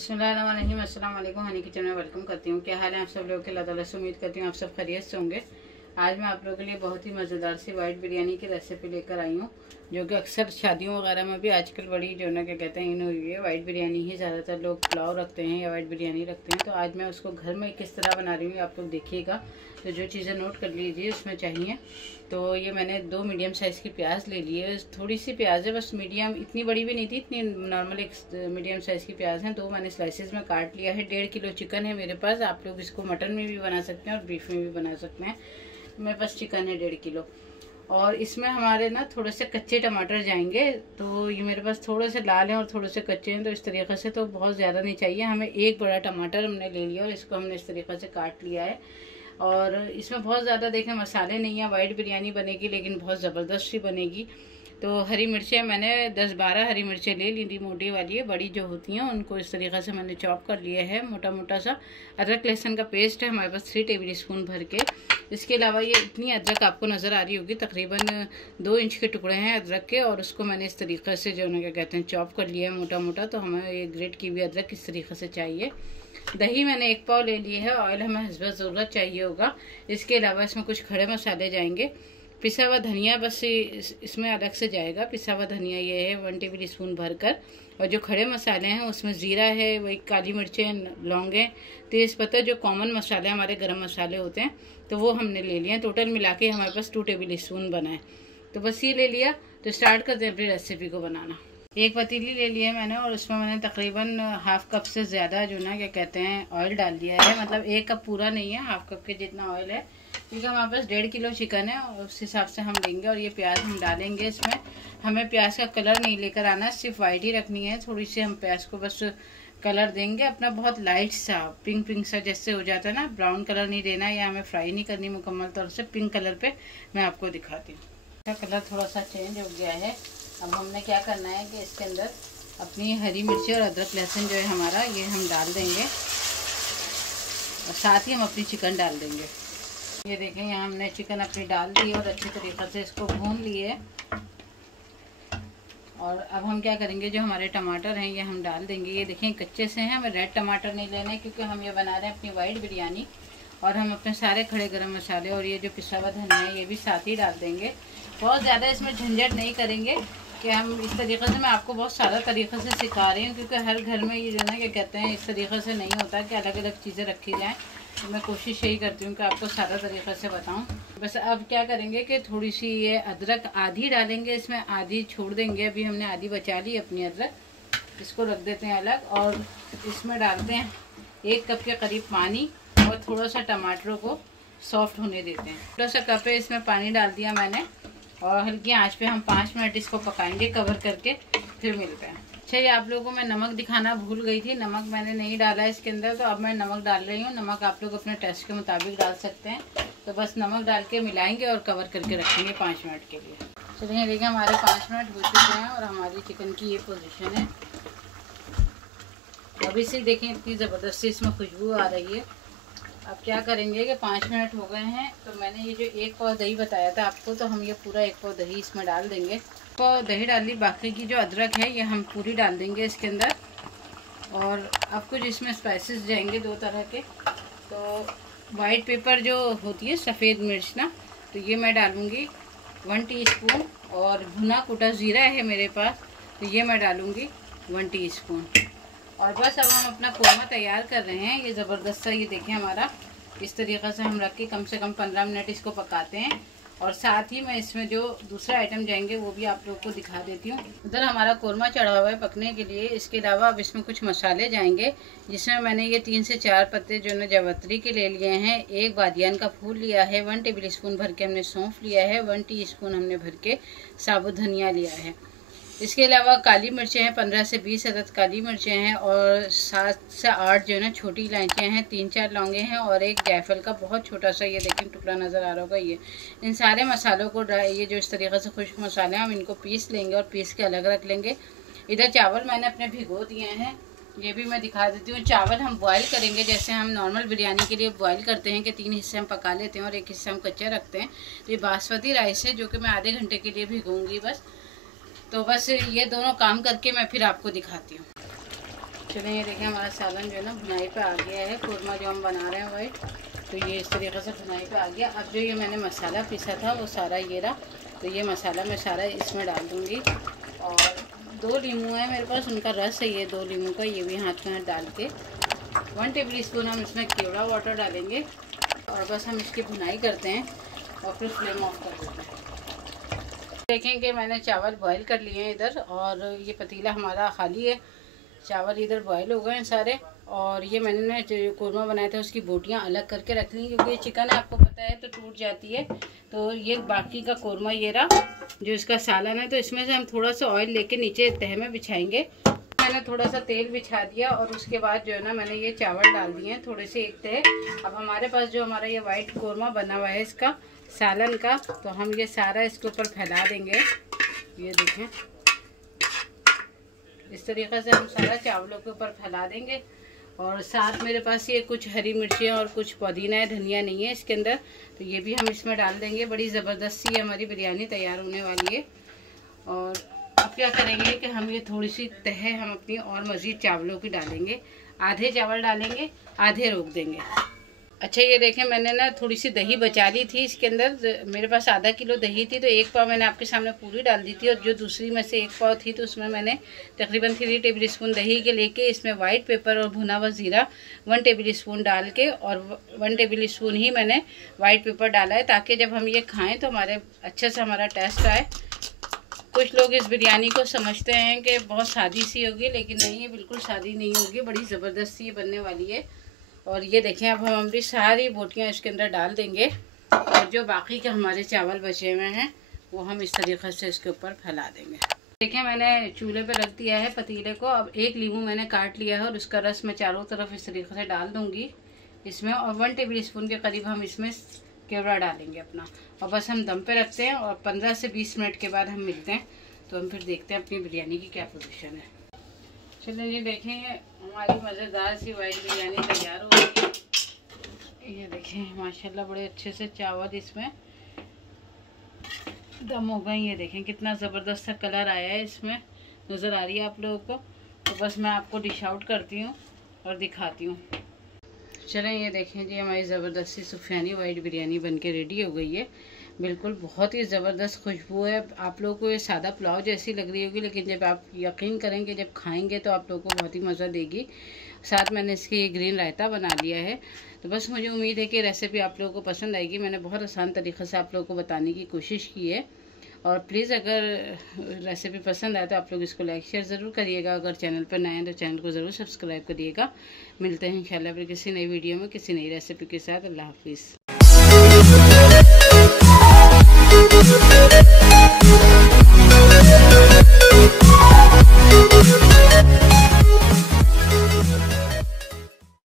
बिस्मिल्लाहिर्रहमानिर्रहीम। अस्सलाम वालेकुम। हनी किचन में वेलकम करती हूँ। क्या हाल है आप सब लोग के? अल्लाह ताला से उम्मीद करती हूँ आप सब खैरियत से होंगे। आज मैं आप लोगों के लिए बहुत ही मज़ेदार सी वाइट बिरयानी की रेसिपी लेकर आई हूँ, जो कि अक्सर शादियों वगैरह में भी आजकल बड़ी जो ना क्या कहते हैं इन हुई है। वाइट बिरयानी ही ज़्यादातर लोग पुलाव रखते हैं या वाइट बिरयानी रखते हैं। तो आज मैं उसको घर में किस तरह बना रही हूँ आप लोग देखिएगा। तो जो चीज़ें नोट कर लीजिए उसमें चाहिए। तो ये मैंने 2 मीडियम साइज़ की प्याज ले ली है। थोड़ी सी प्याज है, बस मीडियम, इतनी बड़ी भी नहीं थी, इतनी नॉर्मल एक मीडियम साइज़ की प्याज है। 2 मैंने स्लाइसेस में काट लिया है। 1.5 किलो चिकन है मेरे पास। आप लोग इसको मटन में भी बना सकते हैं और बीफ में भी बना सकते हैं। मेरे पास चिकन है 1.5 किलो। और इसमें हमारे ना थोड़े से कच्चे टमाटर जाएंगे। तो ये मेरे पास थोड़े से लाल हैं और थोड़े से कच्चे हैं, तो इस तरीके से तो बहुत ज़्यादा नहीं चाहिए हमें। एक बड़ा टमाटर हमने ले लिया और इसको हमने इस तरीके से काट लिया है। और इसमें बहुत ज़्यादा देखें मसाले नहीं है, वाइट बिरयानी बनेगी लेकिन बहुत ज़बरदस्त सी बनेगी। तो हरी मिर्चें मैंने 10-12 हरी मिर्चें ले ली थी, मोटी वाली है, बड़ी जो होती हैं उनको इस तरीक़े से मैंने चॉप कर लिया है मोटा मोटा सा। अदरक लहसुन का पेस्ट है हमारे पास 3 टेबल स्पून भर के। इसके अलावा ये इतनी अदरक आपको नज़र आ रही होगी, तकरीबन 2 इंच के टुकड़े हैं अदरक के, और उसको मैंने इस तरीक़े से जो ना क्या कहते हैं चॉप कर लिया है मोटा मोटा। तो हमें ये ग्रेट की हुई अदरक इस तरीक़े से चाहिए। दही मैंने 1 पाव ले ली है। ऑयल हमें हस्बत ज़रूरत चाहिए होगा। इसके अलावा इसमें कुछ खड़े मसाले जाएंगे। पिसा हुआ धनिया बस इसमें अलग से जाएगा। पिसा हुआ धनिया ये है 1 टेबल स्पून भरकर। और जो खड़े मसाले हैं उसमें ज़ीरा है, वही काली मिर्चें, लौंगे, तेज़पत्ता, जो कॉमन मसाले हमारे गरम मसाले होते हैं, तो वो हमने ले लिए हैं। टोटल मिला के हमारे पास 2 टेबल स्पून बना है। तो बस ये ले लिया। तो स्टार्ट करते हैं अपनी रेसिपी को बनाना। एक पतीली ले लिया मैंने और उसमें मैंने तकरीबन हाफ कप से ज़्यादा जो ना क्या कहते हैं ऑयल डाल दिया है। मतलब 1 कप पूरा नहीं है, हाफ कप के जितना ऑयल है, क्योंकि हमारे पास 1.5 किलो चिकन है और उस हिसाब से हम लेंगे। और ये प्याज हम डालेंगे इसमें। हमें प्याज का कलर नहीं लेकर आना, सिर्फ वाइट ही रखनी है। थोड़ी सी हम प्याज को बस कलर देंगे अपना, बहुत लाइट सा पिंक पिंक सा जैसे हो जाता है ना। ब्राउन कलर नहीं देना है या हमें फ्राई नहीं करनी मुकम्मल तौर से। पिंक कलर पे मैं आपको दिखाती हूँ। इसका कलर थोड़ा सा चेंज हो गया है। अब हमने क्या करना है कि इसके अंदर अपनी हरी मिर्ची और अदरक लहसुन जो है हमारा, ये हम डाल देंगे और साथ ही हम अपनी चिकन डाल देंगे। ये देखें यहाँ हमने चिकन अपनी डाल दी और अच्छी तरीक़े से इसको भून लिए। और अब हम क्या करेंगे, जो हमारे टमाटर हैं ये हम डाल देंगे। ये देखें कच्चे से हैं, हमें रेड टमाटर नहीं लेने क्योंकि हम ये बना रहे हैं अपनी वाइट बिरयानी। और हम अपने सारे खड़े गरम मसाले और ये जो पिसा हुआ धनिया है ये भी साथ ही डाल देंगे। बहुत ज़्यादा इसमें झंझट नहीं करेंगे कि हम इस तरीक़े से, मैं आपको बहुत सारा तरीक़े से सिखा रही हूँ क्योंकि हर घर में ये जो ना क्या कहते हैं इस तरीक़े से नहीं होता कि अलग अलग चीज़ें रखी जाएँ। तो मैं कोशिश यही करती हूँ कि आपको सारा तरीक़े से बताऊँ। बस अब क्या करेंगे कि थोड़ी सी ये अदरक आधी डालेंगे इसमें, आधी छोड़ देंगे। अभी हमने आधी बचा ली अपनी अदरक, इसको रख देते हैं अलग। और इसमें डालते हैं 1 कप के करीब पानी और थोड़ा सा टमाटरों को सॉफ्ट होने देते हैं। थोड़ा सा कप है इसमें पानी डाल दिया मैंने और हल्की आंच पे हम 5 मिनट इसको पकाएंगे कवर करके, फिर मिलते हैं। अच्छा, ये आप लोगों को मैं नमक दिखाना भूल गई थी। नमक मैंने नहीं डाला है इसके अंदर, तो अब मैं नमक डाल रही हूँ। नमक आप लोग अपने टेस्ट के मुताबिक डाल सकते हैं। तो बस नमक डाल के मिलाएंगे और कवर करके रखेंगे 5 मिनट के लिए। चलिए देखिए हमारे 5 मिनट हो चुके हैं और हमारी चिकन की ये पोजीशन है। अभी से देखें इतनी ज़बरदस्ती इसमें खुशबू आ रही है। अब क्या करेंगे कि 5 मिनट हो गए हैं, तो मैंने ये जो 1 पाव दही बताया था आपको, तो हम ये पूरा 1 पाव दही इसमें डाल देंगे। तो दही डाल ली, बाकी की जो अदरक है ये हम पूरी डाल देंगे इसके अंदर। और अब कुछ इसमें स्पाइसेस जाएंगे 2 तरह के। तो वाइट पेपर जो होती है सफ़ेद मिर्च ना, तो ये मैं डालूँगी 1 टीस्पून। और भुना कुटा ज़ीरा है मेरे पास, तो ये मैं डालूँगी 1 टीस्पून। और बस अब हम अपना कोरमा तैयार कर रहे हैं। ये ज़बरदस्त सा, ये देखें हमारा इस तरीक़े से हम रख के कम से कम 15 मिनट इसको पकाते हैं। और साथ ही मैं इसमें जो दूसरे आइटम जाएंगे वो भी आप लोग को दिखा देती हूँ। उधर हमारा कोरमा चढ़ा हुआ है पकने के लिए। इसके अलावा अब इसमें कुछ मसाले जाएंगे, जिसमें मैंने ये 3 से 4 पत्ते जो है जावित्री के ले लिए हैं, 1 बादियान का फूल लिया है, 1 टेबल स्पून भर के हमने सौंफ लिया है, 1 टीस्पून हमने भर के साबुत धनिया लिया है। इसके अलावा काली मिर्चें हैं, 15 से 20 अदद काली मिर्चें हैं और 7 से 8 जो है ना छोटी इलायचियाँ हैं, 3-4 लौंगे हैं और 1 जायफल का बहुत छोटा सा, ये देखें टुकड़ा नज़र आ रहा होगा ये। इन सारे मसालों को ये जो इस तरीक़े से खुश्क मसाले हैं हम इनको पीस लेंगे और पीस के अलग रख लेंगे। इधर चावल मैंने अपने भिगो दिए हैं, ये भी मैं दिखा देती हूँ। चावल हम बॉयल करेंगे जैसे हम नॉर्मल बिरयानी के लिए बॉयल करते हैं कि 3 हिस्से हम पका लेते हैं और 1 हिस्सा हम कच्चा रखते हैं। तो ये बासमती राइस है जो कि मैं आधे घंटे के लिए भिगोऊँगी बस। तो बस ये दोनों काम करके मैं फिर आपको दिखाती हूँ। चलिए ये देखें हमारा सालन जो है ना भुनाई पे आ गया है। कोरमा जो हम बना रहे हैं वाइट, तो ये इस तरीके से भुनाई पे आ गया। अब जो ये मैंने मसाला पीसा था वो सारा ये रहा, तो ये मसाला मैं सारा इसमें डाल दूँगी। और 2 नींबू है मेरे पास, उनका रस है ये 2 नींबू का, ये भी हाथ में डाल के 1 टेबल स्पून हम इसमें केवड़ा वाटर डालेंगे। और बस हम इसकी भुनाई करते हैं और फिर फ्लेम ऑफ कर देते हैं। देखें कि मैंने चावल बॉईल कर लिए हैं इधर, और ये पतीला हमारा खाली है। चावल इधर बॉईल हो गए हैं सारे, और ये मैंने जो कोरमा बनाया था उसकी बोटियां अलग करके रख ली, क्योंकि ये चिकन आपको पता है तो टूट जाती है। तो ये बाकी का कोरमा ये रहा जो इसका सालन है, तो इसमें से हम थोड़ा सा ऑयल लेके नीचे तह में बिछाएंगे। मैंने थोड़ा सा तेल बिछा दिया और उसके बाद जो है ना मैंने ये चावल डाल दिए हैं थोड़े से एक तह। अब हमारे पास जो हमारा ये वाइट कोरमा बना हुआ है इसका सालन का, तो हम ये सारा इसके ऊपर फैला देंगे। ये देखें इस तरीके से हम सारा चावलों के ऊपर फैला देंगे। और साथ मेरे पास ये कुछ हरी मिर्चियाँ और कुछ पुदीना है, धनिया नहीं है इसके अंदर, तो ये भी हम इसमें डाल देंगे। बड़ी ज़बरदस्त सी हमारी बिरयानी तैयार होने वाली है। और अब क्या करेंगे कि हम ये थोड़ी सी तह हम अपनी और मज़ीद चावलों की डालेंगे। आधे चावल डालेंगे, आधे रोक देंगे। अच्छा ये देखें मैंने ना थोड़ी सी दही बचा ली थी इसके अंदर, मेरे पास आधा किलो दही थी, तो 1 पाव मैंने आपके सामने पूरी डाल दी थी। और जो दूसरी में से 1 पाव थी तो उसमें मैंने तकरीबन 3 टेबल स्पून दही के लेके इसमें वाइट पेपर और भुना हुआ ज़ीरा 1 टेबल स्पून डाल के, और 1 टेबल स्पून ही मैंने वाइट पेपर डाला है, ताकि जब हम ये खाएँ तो हमारे अच्छे से हमारा टेस्ट आए। कुछ लोग इस बिरयानी को समझते हैं कि बहुत सादी सी होगी, लेकिन नहीं, ये बिल्कुल सादी नहीं होगी, बड़ी ज़बरदस्त सी बनने वाली है। और ये देखें अब हम भी सारी बोटियां इसके अंदर डाल देंगे, और जो बाकी के हमारे चावल बचे हुए हैं वो हम इस तरीके से इसके ऊपर फैला देंगे। देखें मैंने चूल्हे पे रख दिया है पतीले को। अब 1 नींबू मैंने काट लिया है और उसका रस मैं चारों तरफ इस तरीके से डाल दूँगी इसमें, और 1 टेबल स्पून के करीब हम इसमें केवड़ा डालेंगे अपना, और बस हम दम पे रखते हैं। और 15 से 20 मिनट के बाद हम मिलते हैं, तो हम फिर देखते हैं अपनी बिरयानी की क्या पोजीशन है। चलिए ये देखें हमारी मज़ेदार सी वाइट बिरयानी तैयार हो गई है। ये देखें माशाल्लाह बड़े अच्छे से चावल इसमें दम हो गए। ये देखें कितना ज़बरदस्त सा कलर आया है, इसमें नज़र आ रही है आप लोगों को। तो बस मैं आपको डिश आउट करती हूँ और दिखाती हूँ। चलें ये देखें जी हमारी ज़बरदस्त सी सुफियानी वाइट बिरयानी बनके रेडी हो गई है। बिल्कुल बहुत ही ज़बरदस्त खुशबू है। आप लोगों को ये सादा पुलाव जैसी लग रही होगी, लेकिन जब आप यकीन करेंगे, जब खाएंगे तो आप लोगों को बहुत ही मज़ा देगी। साथ मैंने इसकी ग्रीन रायता बना लिया है। तो बस मुझे उम्मीद है कि रेसिपी आप लोगों को पसंद आएगी। मैंने बहुत आसान तरीक़े से आप लोगों को बताने की कोशिश की है। और प्लीज़ अगर रेसिपी पसंद आए तो आप लोग इसको लाइक शेयर ज़रूर करिएगा। अगर चैनल पर नए हैं तो चैनल को ज़रूर सब्सक्राइब करिएगा। मिलते हैं इंशाल्लाह फिर किसी नई वीडियो में किसी नई रेसिपी के साथ। अल्लाह हाफिज़।